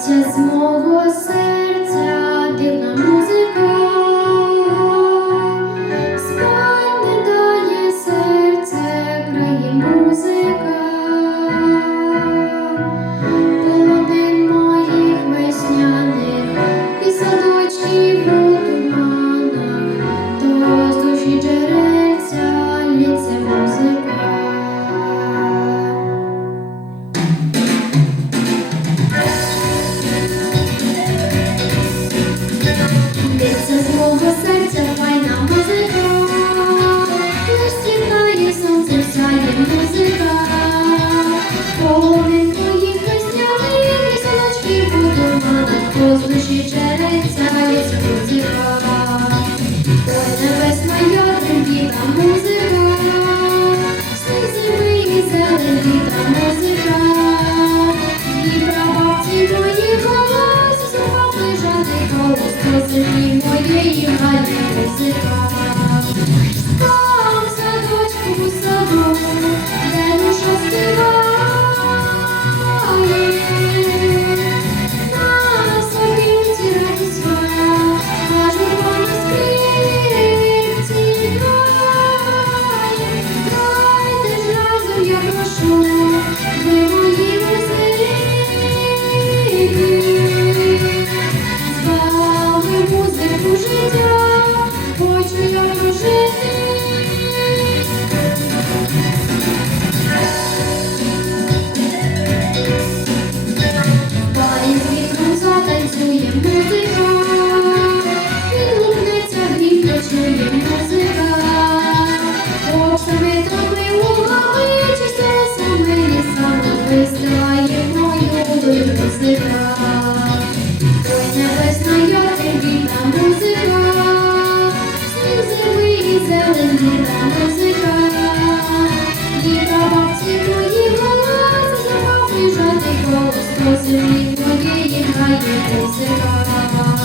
серця з серця. There's Sera.